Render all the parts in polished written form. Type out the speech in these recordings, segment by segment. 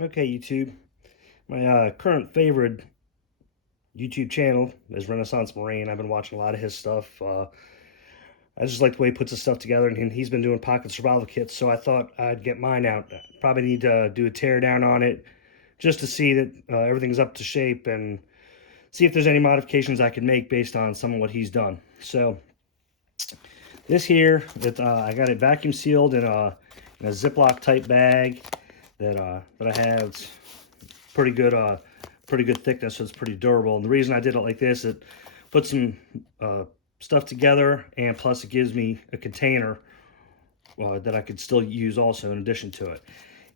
Okay, YouTube. My current favorite YouTube channel is Renaissance Marine. I've been watching a lot of his stuff. I just like the way he puts his stuff together, and he's been doing pocket survival kits, so I thought I'd get mine out. Probably need to do a tear down on it just to see that everything's up to shape and see if there's any modifications I can make based on some of what he's done. So this here, I got it vacuum sealed in a Ziploc type bag that I have. It's pretty good thickness, so it's pretty durable. And the reason I did it like this, it puts some stuff together, and plus it gives me a container that I could still use also in addition to it.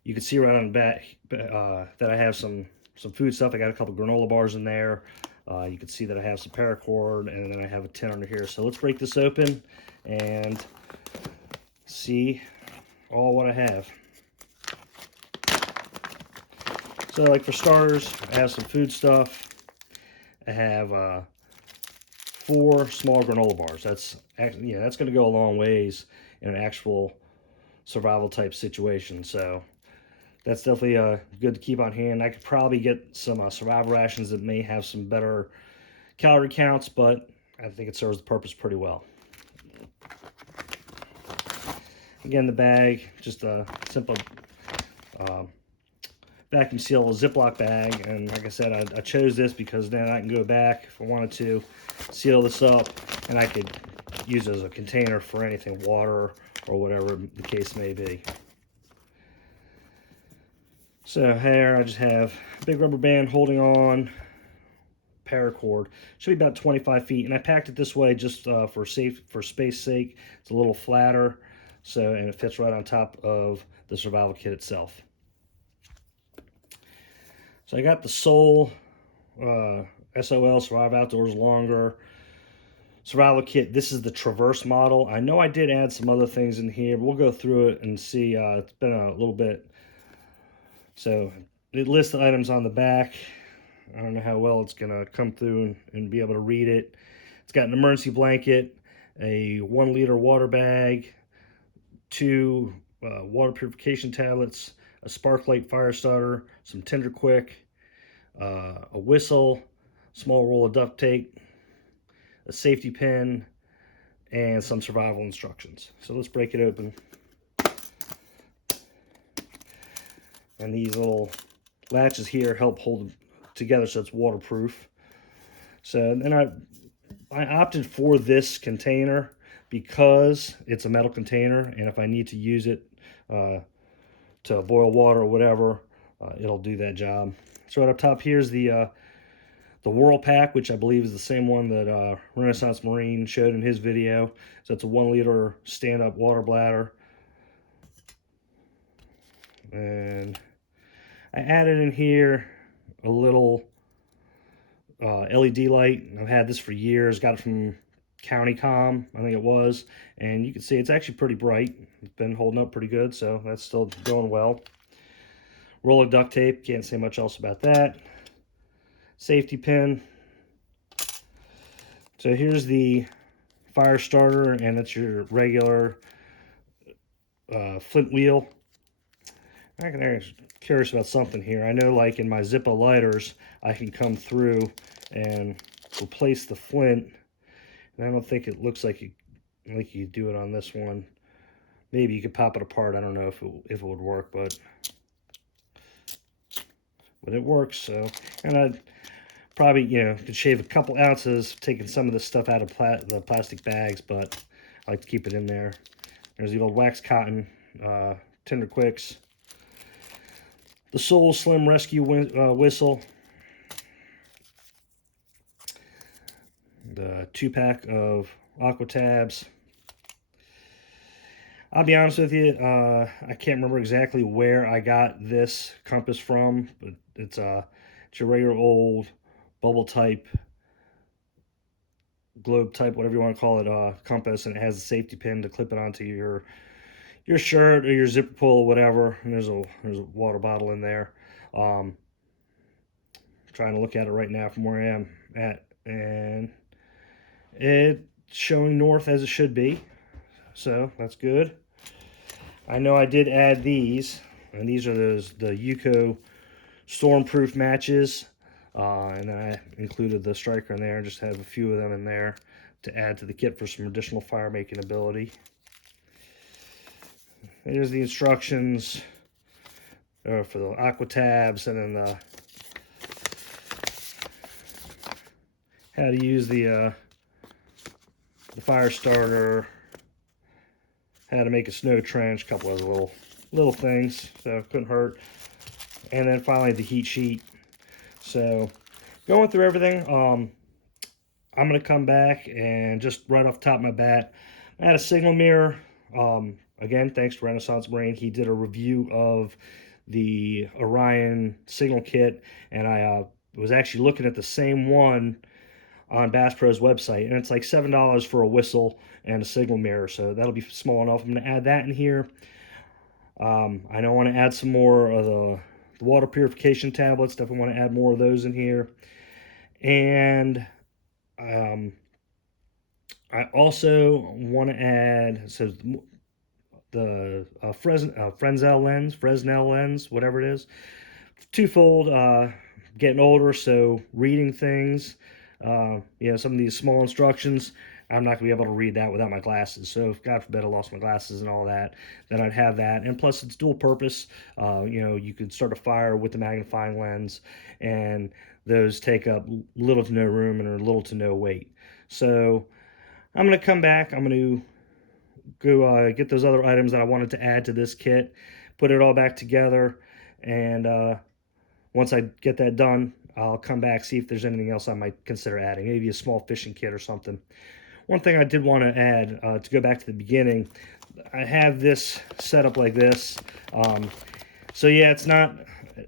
You can see right on the back that I have some food stuff. I got a couple granola bars in there. You can see that I have some Paracord, and then I have a tin under here. So let's break this open and see all what I have. So, like, for starters, I have some food stuff. I have 4 small granola bars. That's going to go a long ways in an actual survival type situation. So that's definitely good to keep on hand. I could probably get some survival rations that may have some better calorie counts, but I think it serves the purpose pretty well. Again, the bag, just a simple vacuum seal Ziploc bag, and like I said, I chose this because then I can go back if I wanted to, seal this up, and I could use it as a container for anything, water or whatever the case may be. So here I just have a big rubber band holding on, paracord. Should be about 25 feet, and I packed it this way just for space sake. It's a little flatter, and it fits right on top of the survival kit itself. So I got the SOL SOL Survive Outdoors Longer survival kit. This is the Traverse model. I know I did add some other things in here, but we'll go through it and see. It's been a little bit. So it lists the items on the back. I don't know how well it's gonna come through and be able to read it. It's got an emergency blanket, a 1-liter water bag, 2 water purification tablets, a Sparklite fire starter, some Tinder Quick, a whistle, small roll of duct tape, a safety pin, and some survival instructions. So let's break it open. And these little latches here help hold it together so it's waterproof. So then I opted for this container because it's a metal container, and if I need to use it to boil water or whatever, it'll do that job. So right up top here is the Whirl Pack, which I believe is the same one that Renaissance Marine showed in his video. So it's a 1-liter stand-up water bladder. And I added in here a little LED light. I've had this for years. Got it from County Com, I think it was. And you can see it's actually pretty bright. It's been holding up pretty good, so that's still going well. Roll of duct tape. Can't say much else about that. Safety pin. So here's the fire starter, and it's your regular flint wheel. I'm curious about something here. I know, like in my Zippo lighters, I can come through and replace the flint, and I don't think it looks like you do it on this one. Maybe you could pop it apart. I don't know if it would work, but it works. So, and I'd probably could shave a couple ounces taking some of this stuff out of the plastic bags, but I like to keep it in there. There's the old wax cotton Tinder Quicks, the SOL Slim Rescue whistle, the 2-pack of Aqua Tabs. I'll be honest with you, I can't remember exactly where I got this compass from, but it's your regular old bubble type, globe type, whatever you want to call it, compass, and it has a safety pin to clip it onto your shirt or your zipper pull or whatever. And there's a water bottle in there. Trying to look at it right now from where I am at, and it's showing north as it should be, so that's good. I know I did add these, and these are the Yuko stormproof matches. And then I included the striker in there, and just have a few of them in there to add to the kit for some additional fire making ability. Here's the instructions for the aqua tabs, and then how to use the fire starter, how to make a snow trench, a couple of little things, so it couldn't hurt. And then finally the heat sheet. So going through everything, I'm going to come back and just right off the top of my bat, I had a signal mirror. Again, thanks to Renaissance Marine. He did a review of the Orion signal kit, and I was actually looking at the same one on Bass Pro's website, and it's like $7 for a whistle and a signal mirror, so that'll be small enough. I'm going to add that in here. I don't want to add some more of the water purification tablets. Definitely want to add more of those in here. And I also want to add, so the Fresnel lens, whatever it is, twofold. Getting older, so reading things, some of these small instructions, I'm not going to be able to read that without my glasses. So if God forbid I lost my glasses and all that, then I'd have that. And plus it's dual purpose. You could start a fire with the magnifying lens, and those take up little to no room and are little to no weight. So I'm going to come back. I'm going to go get those other items that I wanted to add to this kit, put it all back together, and once I get that done, I'll come back, see if there's anything else I might consider adding, maybe a small fishing kit or something. One thing I did want to add, to go back to the beginning, I have this set up like this. So yeah, it's not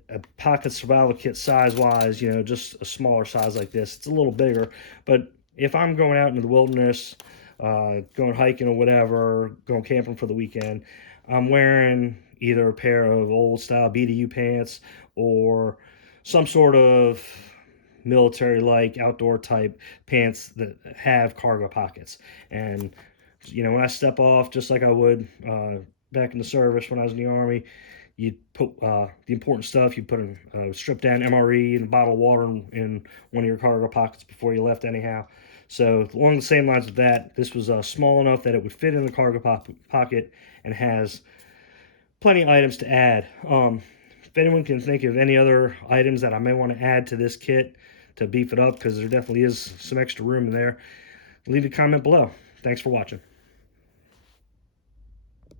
a pocket survival kit size-wise, just a smaller size like this. It's a little bigger, but if I'm going out into the wilderness, going hiking or whatever, going camping for the weekend, I'm wearing either a pair of old style BDU pants or some sort of military-like outdoor type pants that have cargo pockets. And when I step off, just like I would back in the service when I was in the Army, you'd put the important stuff. You'd put a stripped down MRE and a bottle of water in one of your cargo pockets before you left anyhow. So along the same lines with that, this was small enough that it would fit in the cargo pocket and has plenty of items to add. If anyone can think of any other items that I may want to add to this kit to beef it up, because there definitely is some extra room in there, leave a comment below. Thanks for watching.